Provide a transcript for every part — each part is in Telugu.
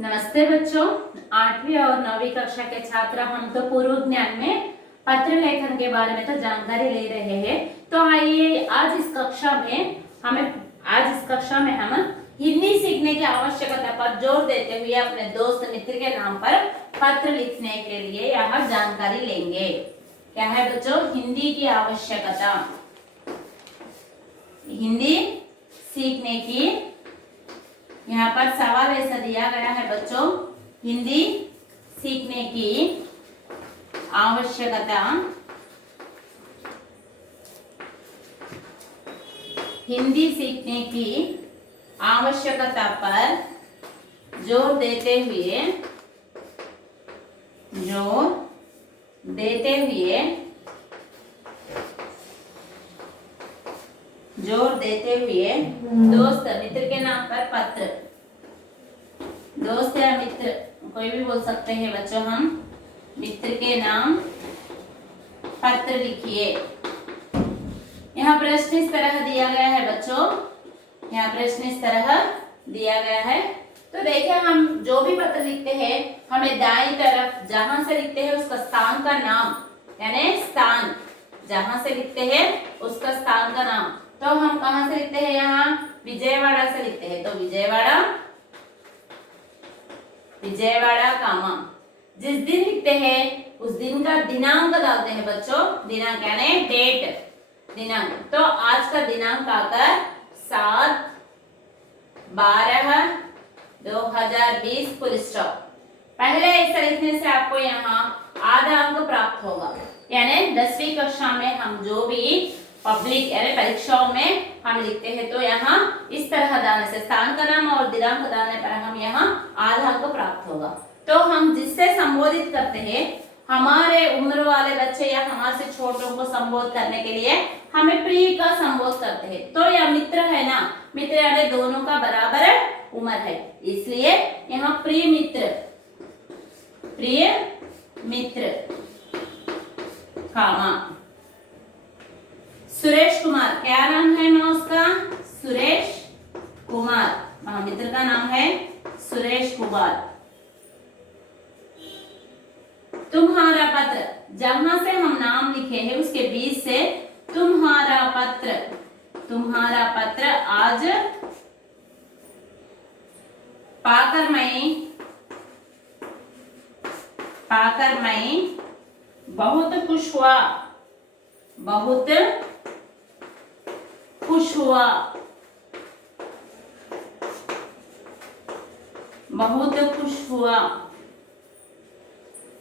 नमस्ते बच्चों, 8वीं और 9वीं कक्षा के छात्र हम तो पूर्व ज्ञान में पत्र लेखन के बारे में तो जानकारी ले रहे हैं। तो आइए आज इस कक्षा में हम हिंदी सीखने की आवश्यकता पर जोर देते हुए अपने दोस्त मित्र के नाम पर पत्र लिखने के लिए यहाँ जानकारी लेंगे। क्या है बच्चों? हिंदी की आवश्यकता, हिंदी सीखने की। यहाँ पर सवाल ऐसा दिया गया है बच्चों, हिंदी सीखने की आवश्यकता, हिंदी सीखने की आवश्यकता पर जोर देते हुए दोस्त मित्र के नाम पर पत्र, दोस्त या मित्र कोई भी बोल सकते हैं बच्चों, हम मित्र के नाम पत्र लिखिए। यहाँ प्रश्न इस तरह दिया गया है बच्चों, यहाँ प्रश्न इस तरह दिया गया है। तो देखिए, हम जो भी पत्र लिखते हैं हमें दाईं तरफ जहां से लिखते हैं उसका स्थान का नाम, यानी स्थान जहां से लिखते हैं उसका स्थान का नाम। तो हम कहां से लिखते हैं? यहाँ विजयवाड़ा से लिखते हैं, तो विजयवाड़ा कामा। जिस दिन लिखते हैं उस दिन का दिनांक डालते हैं बच्चों, दिनांक यानी डेट, दिनांक। तो आज का दिनांक आकर 7/12/2020 फुल स्टॉप। पहले ऐसा लिखने से आपको यहाँ आधा अंक प्राप्त होगा, यानी 10वीं कक्षा में हम जो भी पब्लिक यानी परीक्षाओं में हम लिखते हैं तो यहाँ इस तरह डालने से स्थान का नाम और दिनांक डालने पर हम यहाँ आधा अंक प्राप्त होगा। तो हम जिससे संबोधित करते हैं, हमारे उम्र वाले बच्चे या हमारे से छोटों को संबोधित करने के लिए हमें प्रिय का संबोध करते हैं। तो यह मित्र है ना, मित्र यानी दोनों का बराबर उम्र है, इसलिए यहाँ प्रिय मित्र कामा। सुरेश कुमार, क्या नाम है माँ उसका? सुरेश कुमार, मित्र का नाम है सुरेश कुमार। तुम्हारा पत्र, जहां से हम नाम लिखे हैं उसके बीच से तुम्हारा पत्र आज पाकर मैं बहुत खुश हुआ,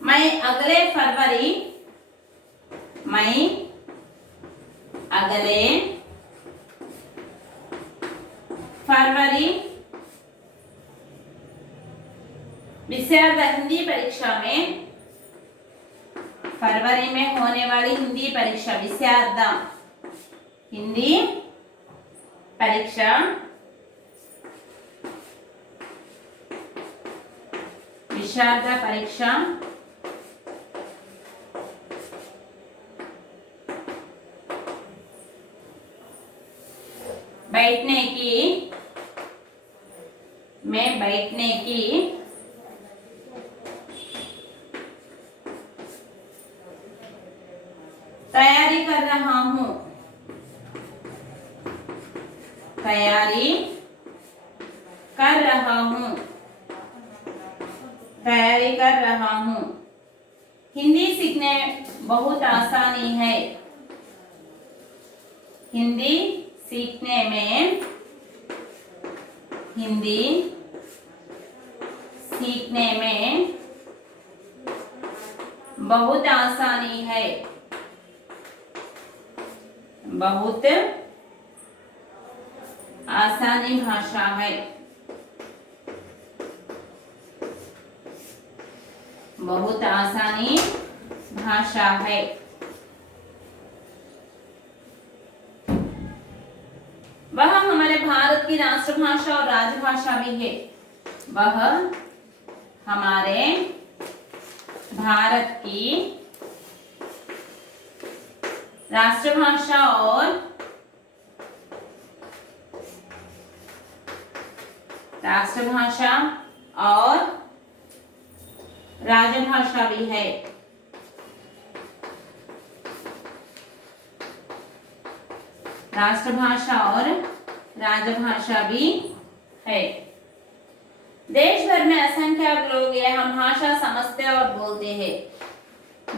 मैं अगले फरवरी विषयार्ध हिंदी परीक्षा में, फरवरी में होने वाली हिंदी परीक्षा, विषयार्ध हिंदी परीक्षा बैठने की तैयारी कर रहा हूँ। हिंदी सीखने बहुत आसानी है, हिंदी सीखने में बहुत आसानी है, बहुत आसानी भाषा है, बहुत आसानी भाषा है। वह हमारे भारत की राष्ट्रभाषा और राजभाषा भी है, वह हमारे भारत की राष्ट्रभाषा और राष्ट्रभाषा और राजभाषा भी है। राष्ट्रभाषा और राजभाषा भी है। देश भर में असंख्यात लोग यह भाषा समझते और बोलते हैं।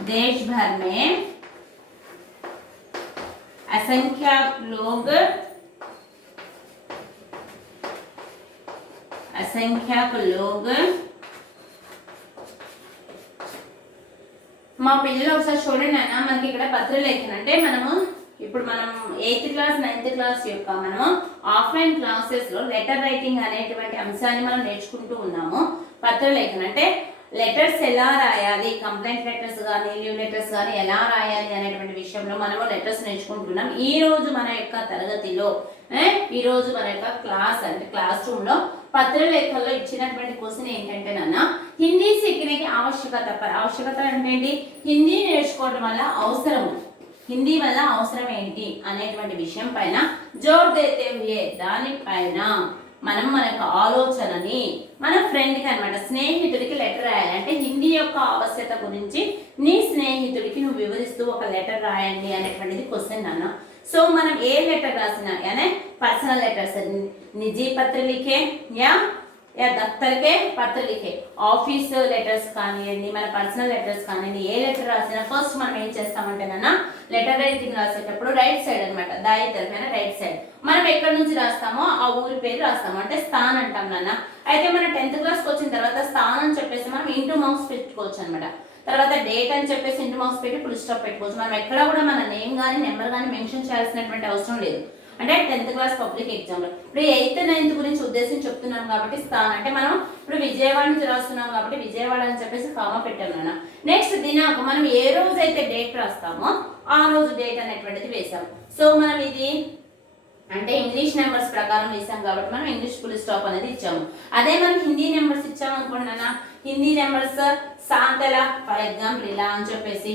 देश भर में असंख्यात लोग మా పిల్లలు ఒకసారి చూడండి అన్న, మనకి ఇక్కడ పత్రలేఖనం అంటే మనము ఇప్పుడు మనం 8th క్లాస్ 9th క్లాస్ యొక్క మనము ఆఫ్లైన్ క్లాసెస్ లో లెటర్ రైటింగ్ అనేటువంటి అంశాన్ని మనం నేర్చుకుంటూ ఉన్నాము. పత్రలేఖనం అంటే లెటర్స్ ఎలా రాయాలి, కంప్లైంట్ లెటర్స్ కానీ లీవ్ లెటర్స్ కానీ ఎలా రాయాలి అనేటువంటి విషయంలో మనము లెటర్స్ నేర్చుకుంటున్నాం. ఈ రోజు మన యొక్క తరగతిలో ఈ రోజు మన యొక్క క్లాస్ అంటే క్లాస్ రూమ్ లో పత్రలేఖల్లో ఇచ్చినటువంటి క్వశ్చన్ ఏంటంటే నాన్న, హిందీ సీఖనే की आवश्यकता అంటే ఏంటి, హిందీ నేర్చుకోవడం వల్ల అవసరము, హిందీ వల్ల అవసరం ఏంటి అనేటువంటి విషయం పైన జోర్ దేతే హుయే దానిపైన మనం మన యొక్క ఆలోచనని మన ఫ్రెండ్కి అనమాట స్నేహితుడికి లెటర్ రాయాలి. అంటే హిందీ యొక్క ఆవశ్యకత గురించి నీ స్నేహితుడికి నువ్వు వివరిస్తూ ఒక లెటర్ రాయండి అనేటువంటిది క్వశ్చన్ నాన్న. సో మనం ఏ లెటర్ రాసినా यानी पर्सनल लेटर्स निजी पत्र लिखे या दफ्तर के पत्र लिखे, ఆఫీస్ లెటర్స్ కానివ్వండి మన పర్సనల్ లెటర్స్ కానివ్వండి, ఏ లెటర్ రాసినా ఫస్ట్ మనం ఏం చేస్తామంటే నాన్న, లెటర్ రైటింగ్ రాసేటప్పుడు రైట్ సైడ్ అనమాట, దాయి తరఫున రైట్ సైడ్ మనం ఎక్కడి నుంచి రాస్తామో ఆ ఊరి పేరు రాస్తాము, అంటే స్థాన్ అంటాం నాన్న. అయితే మన 10th క్లాస్కి వచ్చిన తర్వాత స్థాన్ అని చెప్పేసి మనం ఇంటూ మార్క్స్ పెట్టుకోవచ్చు అనమాట. తర్వాత డేట్ అని చెప్పేసి ఇంటూ మార్క్స్ పెట్టి ఫుల్ స్టాప్ పెట్టుకోవచ్చు. మనం ఎక్కడ కూడా మన నేమ్ కానీ నెంబర్ కానీ మెన్షన్ చేయాల్సినటువంటి అవసరం లేదు. అంటే 10th క్లాస్ పబ్లిక్ ఎగ్జామ్ లో ఇప్పుడు 8th 9th గురించి ఉద్దేశించి చెప్తున్నాం కాబట్టి స్థాన్ అంటే మనం ఇప్పుడు విజయవాడ నుంచి రాస్తున్నాం కాబట్టి విజయవాడ అని చెప్పేసి కామా పెట్టాం నాన్న. నెక్స్ట్ దినాంకం మనం ఏ రోజు అయితే డేట్ రాస్తామో ఆ రోజు డేట్ అనేటువంటిది వేసాం. సో మనం ఇది అంటే ఇంగ్లీష్ నెంబర్స్ ప్రకారం వేసాం కాబట్టి మనం ఇంగ్లీష్ ఫుల్ స్టాప్ అనేది ఇచ్చాము. అదే మనం హిందీ నెంబర్స్ ఇచ్చాము అనుకోండి నాన్న, హిందీ నెంబర్స్ సాంతల ఫర్ ఎగ్జాంపుల్ ఇలా అని చెప్పేసి,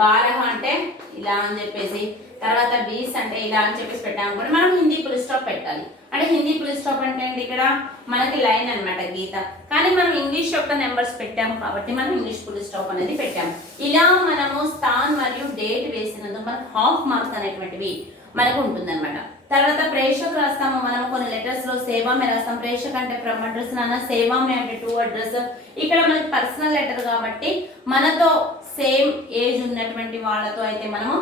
12 అంటే ఇలా అని చెప్పేసి, తర్వాత 20 అంటే ఇలా అని చెప్పేసి పెట్టాము కూడా మనం హిందీ ఫుల్ స్టాప్ పెట్టాలి. అంటే హిందీ ఫుల్ స్టాప్ అంటే ఏంటి, ఇక్కడ మనకి లైన్ అనమాట గీత, కానీ మనం ఇంగ్లీష్ యొక్క నెంబర్స్ పెట్టాము కాబట్టి మనం ఇంగ్లీష్ ఫుల్ స్టాప్ అనేది పెట్టాము. ఇలా మనము స్థాన్ మరియు డేట్ వేసినందుకు మనకు హాఫ్ మార్క్స్ అనేటువంటివి మనకు ఉంటుందన్నమాట. తర్వాత ప్రేషక్ రాస్తాము మనం కొన్ని లెటర్స్ లో సేవా మే రాస్తాం. ప్రేషక్ అంటే ఫ్రమ్ అడ్రస్ నాన్న, సేవా మే అంటే టు అడ్రస్. ఇక్కడ మనకి పర్సనల్ లెటర్ కాబట్టి మనతో సేమ్ ఏజ్ ఉన్నటువంటి వాళ్ళతో అయితే మనము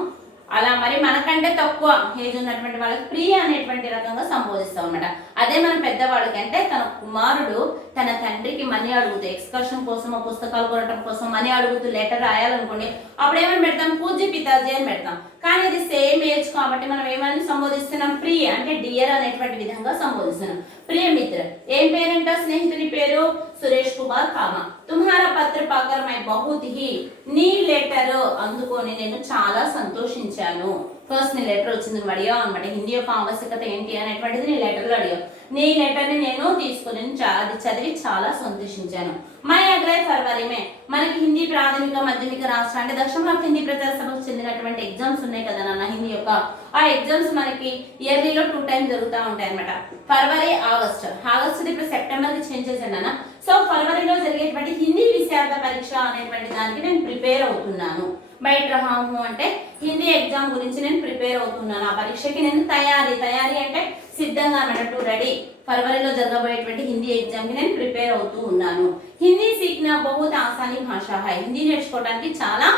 అలా మరి మనకంటే తక్కువ ఏజ్ ఉన్నటువంటి వాళ్ళకి ప్రియ అనేటువంటి రకంగా సంబోధిస్తాం అనమాట. అదే మన పెద్దవాళ్ళకి అంటే తన కుమారుడు తన తండ్రికి మనీ అడుగుతూ ఎక్స్కర్షన్ కోసం పుస్తకాలు కొనడం కోసం మనీ అడుగుతూ లెటర్ రాయాలనుకోండి, అప్పుడు ఏమని పెడతాం, పూజ్య పితాజీ అని పెడతాం. కానీ ఇది సేమ్ ఏజ్ కాబట్టి మనం ఏమని సంబోధిస్తున్నాం, ప్రియ అంటే డియర్ అనేటువంటి విధంగా సంబోధిస్తున్నాం. ప్రియ మిత్ర, ఏం పేరంట స్నేహితుడి పేరు, Suresh Kumar comma. తుమ్హారా Patra పాకర్ my బహుత్ హి, నీ లెటర్ అందుకొని నేను చాలా సంతోషించాను. ఫస్ట్ నీ లెటర్ వచ్చింది నువ్వు అడిగావు అనమాట, హిందీ యొక్క ఆవశ్యకత ఏంటి అనేటువంటిది నీ లెటర్లో అడిగావు. నీ లెటర్ని నేను తీసుకుని అది చదివి చాలా సంతోషించాను. మై అగ్లే ఫర్వరీ మే, మనకి హిందీ ప్రాథమిక మాధ్యమిక రాష్ట్ర అంటే దక్షిణ భారత హిందీ ప్రచార సభకు చెందినటువంటి ఎగ్జామ్స్ ఉన్నాయి కదా నాన్న హిందీ యొక్క, ఆ ఎగ్జామ్స్ మనకి ఇయర్లీలో 2 times జరుగుతూ ఉంటాయి అనమాట. ఫర్వరీ ఆగస్ట్ ఇప్పుడు సెప్టెంబర్ కి చేంజ్ చేశాను నాన్న. సో ఫర్వరీలో జరిగేటువంటి హిందీ విశారద పరీక్ష అనేటువంటి దానికి నేను ప్రిపేర్ అవుతున్నాను. బయట రహాము అంటే హిందీ ఎగ్జామ్ గురించి నేను ప్రిపేర్ అవుతున్నాను, ఆ పరీక్షకి నేను తయారీ అంటే సిద్ధంగా అన్నట్టు రెడీ. ఫర్వరీలో జరగబోయేటువంటి హిందీ ఎగ్జామ్ కి నేను ప్రిపేర్ అవుతూ ఉన్నాను. హిందీ సీఖనా బహుత్ ఆసానీ భాష హై, హిందీ నేర్చుకోవడానికి చాలా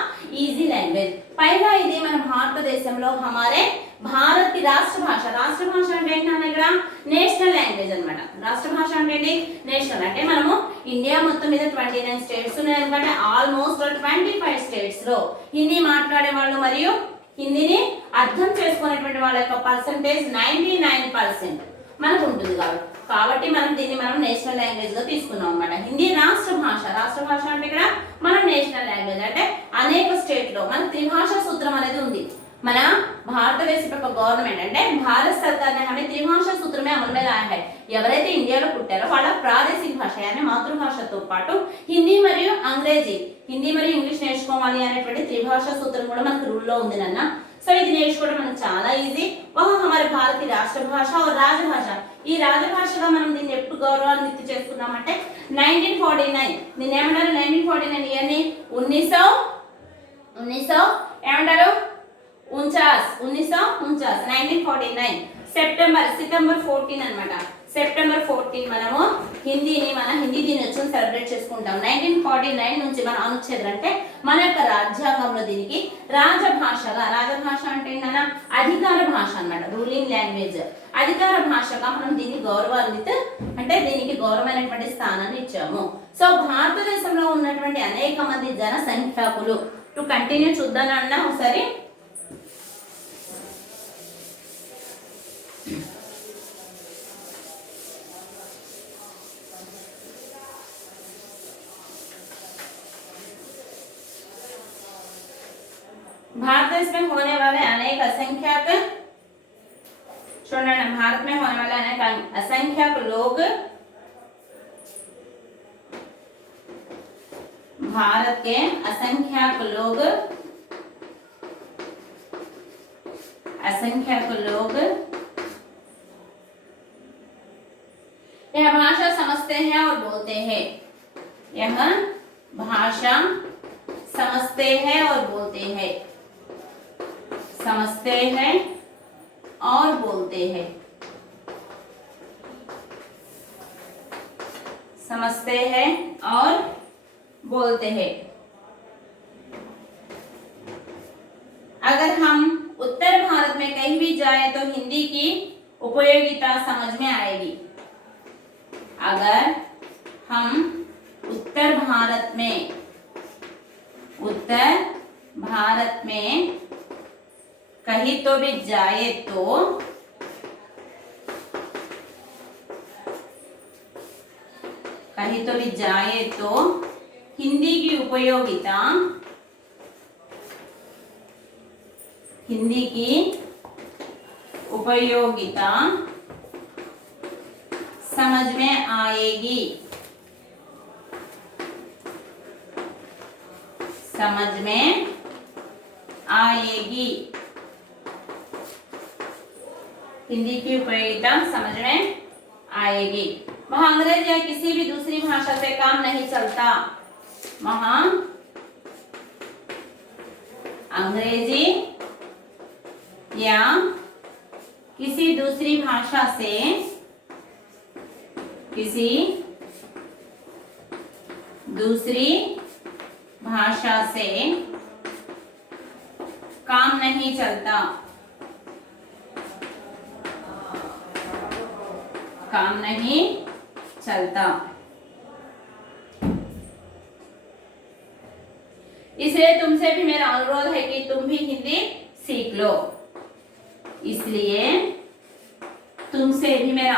ఈజీ లాంగ్వేజ్. పైగా ఇది మన భారతదేశంలో హమారే భారత్ కి రాష్ట్ర భాష అంటే ఏంటన్నా ఇక్కడ నేషనల్ లాంగ్వేజ్ అనమాట. రాష్ట్ర భాష అంటే ఏంటి, నేషనల్ అంటే మనము ఇండియా మొత్తం మీద 29 స్టేట్స్ ఉన్నాయి ఎందుకంటే ఆల్మోస్ట్ 25 స్టేట్స్ లో హిందీ మాట్లాడే వాళ్ళు మరియు హిందీని అర్థం చేసుకునేటువంటి వాళ్ళ యొక్క పర్సంటేజ్ 99% మనకు ఉంటుంది కాబట్టి మనం దీన్ని నేషనల్ లాంగ్వేజ్ గా తీసుకున్నాం అనమాట. హిందీ రాష్ట్ర భాష అంటే ఇక్కడ మనం నేషనల్ లాంగ్వేజ్ అంటే అనేక స్టేట్ లో మన త్రిభాషా సూత్రం అనేది ఉంది. మన భారతదేశ యొక్క గవర్నమెంట్ అంటే భారత్ సర్కార్ ने हमें त्रिभाषा सूत्र में अमल में लाया है. ఎవరైతే ఇండియాలో పుట్టారో వాళ్ళ ప్రాదేశిక భాష అంటే మాతృభాషతో పాటు హిందీ మరియు ఇంగ్లీష్ నేర్చుకోవాలి అనేటువంటి త్రిభాషా సూత్రం కూడా మనకు రూల్లో ఉంది నాన్న. సో ఇది నేర్చుకోవడం మనకు చాలా ఈజీ. వహ हमारे भारत की రాష్ట్రభాష और రాజభాష. ఈ రాజభాషగా మనం దీన్ని ఎప్పుడు గౌరవాన్ని గుర్తు చేసుకున్నామంటే 1949 దీన్ని ఏమంటారు 1949 ఇయర్ని 1900 ఏమంటారు 1949 సితెంబర్ 14 అన్నమాట. సెప్టెంబర్ 14 మనము హిందీని మన హిందీ దినోత్సవం సెలబ్రేట్ చేసుకుంటాం. 1949 నుంచి మన అనుచ్ఛేదం అంటే మన యొక్క రాజ్యాంగంలో దీనికి రాజభాషగా, రాజభాష అంటే ఏంటన్నా అధికార భాష అన్నమాట, రూలింగ్ లాంగ్వేజ్, అధికార భాషగా మనం దీన్ని గౌరవాన్విత అంటే దీనికి గౌరవమైనటువంటి స్థానాన్ని ఇచ్చాము. సో భారతదేశంలో ఉన్నటువంటి అనేక మంది జనసంఖ్యాకులు టు కంటిన్యూ చూద్దానన్నా ఒకసారి. भारत देश में होने वाले अनेक असंख्याक छोड़ना भारत में होने वाले अनेक असंख्याक लोग भारत के असंख्याक लोग यह भाषा समझते हैं और बोलते हैं. यह भाषा समझते हैं और बोलते हैं. समझते हैं और बोलते हैं. समझते हैं और बोलते हैं. अगर हम उत्तर भारत में कहीं भी जाए तो हिंदी की उपयोगिता समझ में आएगी. अगर हम उत्तर भारत में कहीं तो भी जाए तो हिंदी की उपयोगिता समझ में आएगी. हिंदी की उपयोगिता समझ में आएगी. वहाँ अंग्रेजी या किसी भी दूसरी भाषा से काम नहीं चलता. वहाँ अंग्रेजी या किसी दूसरी भाषा से काम नहीं चलता. इसलिए तुमसे भी मेरा अनुरोध है कि तुम भी हिंदी सीख लो. इसलिए तुमसे भी मेरा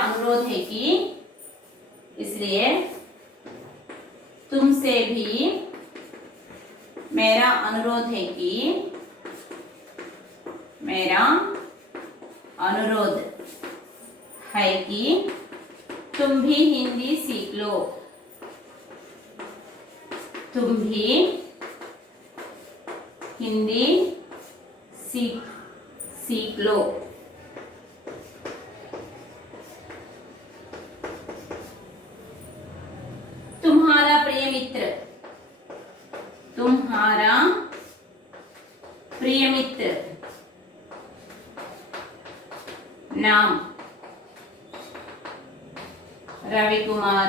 अनुरोध है कि मेरा अनुरोध है कि तुम भी हिंदी सीख लो. तुम भी हिंदी सीख लो. तुम्हारा प्रिय मित्र नाम रवि कुमार.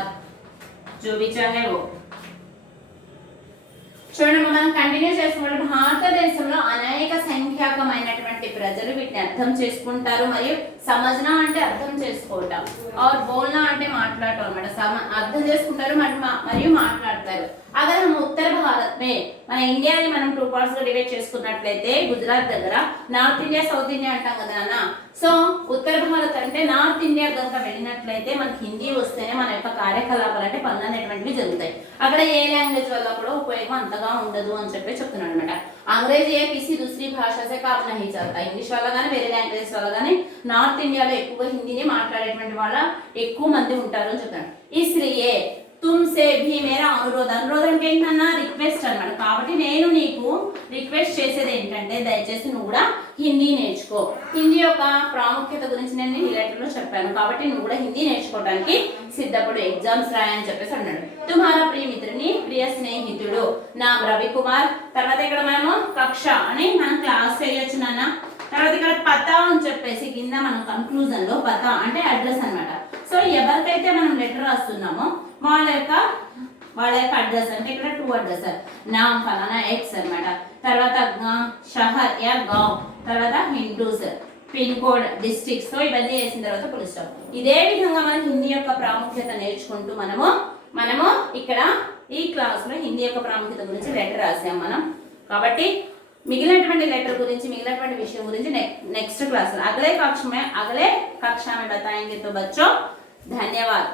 जो भी चाहे वो చూడండి. మనం కంటిన్యూ చేసుకుంటే భారతదేశంలో అనేక సంఖ్యాకమైనటువంటి ప్రజలు వీటిని అర్థం చేసుకుంటారు మరియు సమజ్నా అంటే అర్థం చేసుకోవటం, और बोलना అంటే మాట్లాడటం అన్నమాట. అర్థం చేసుకుంటారు మరియు మాట్లాడతారు. अगर हम उत्तर भारत में మన ఇండియాని మనం 2 పార్ట్స్ గా డివైడ్ చేసుకున్నట్లయితే గుజరాత్ దగ్గర నార్త్ ఇండియా సౌత్ ఇండియా అంటాం కదా నాన్న. సో ఉత్తర భారత్ అంటే నార్త్ ఇండియా కనుక వెళ్ళినట్లయితే మనకి హిందీ వస్తేనే మన యొక్క కార్యకలాపాలు అంటే పనులు అనేటువంటివి జరుగుతాయి. అక్కడ ఏ లాంగ్వేజ్ వల్ల కూడా ఉపయోగం అంతగా ఉండదు అని చెప్తున్నాడు అనమాట. अंग्रेजी या किसी दूसरी भाषा से काम नहीं चलता. इंग्लिश వల్ల గాని వేరే లాంగ్వేజ్ వల్ల గాని నార్త్ ఇండియాలో ఎక్కువగా హిందీని మాట్లాడేటువంటి వాళ్ళ ఎక్కువ మంది ఉంటారు అని చెప్తాడు. इसलिए తుమ్సే భీ మేరా అనురోధ, అనురోధ అంటే ఏంటన్నా రిక్వెస్ట్ అన్నమాట. కాబట్టి నేను నీకు రిక్వెస్ట్ చేసేది ఏంటంటే దయచేసి నువ్వు కూడా హిందీ నేర్చుకో. హిందీ యొక్క ప్రాముఖ్యత గురించి నేను ఈ లెటర్లో చెప్పాను, కాబట్టి నువ్వు కూడా హిందీ నేర్చుకోవడానికి సిద్ధపడు, ఎగ్జామ్స్ రాయని చెప్పేసి అన్నాడు. తుమారా ప్రియ మిత్రుని, ప్రియ స్నేహితుడు నామ్ రవికుమార్. తర్వాత ఇక్కడ మనము కక్ష అని మనం క్లాస్ చేయొచ్చు నాన్న. తర్వాత ఇక్కడ పతా అని చెప్పేసి కింద మనం కన్క్లూజన్ లో పతా అంటే అడ్రస్ అన్నమాట. సో ఎవరికైతే మనం లెటర్ రాస్తున్నామో వాళ్ళ యొక్క అడ్రస్ అంటే ఇక్కడ 2 అడ్రస్, నామ్ ఫలానా ఎక్స్ అన్నమాట. తర్వాత షహర్ యా గావ్, తర్వాత Hindus, pin code, districts. So ఇవన్నీ వేసిన తర్వాత ఫుల్ స్టాప్. ఇదే విధంగా మనం హిందీ యొక్క ప్రాముఖ్యత నేర్చుకుంటూ మనము ఇక్కడ ఈ క్లాస్ లో హిందీ యొక్క ప్రాముఖ్యత గురించి లెటర్ రాసాం మనం. కాబట్టి మిగిలినటువంటి లెటర్ గురించి, మిగిలినటువంటి విషయం గురించి नेक्स्ट क्लास अगले कक्षा में बताएंगे। तो बच्चों धन्यवाद।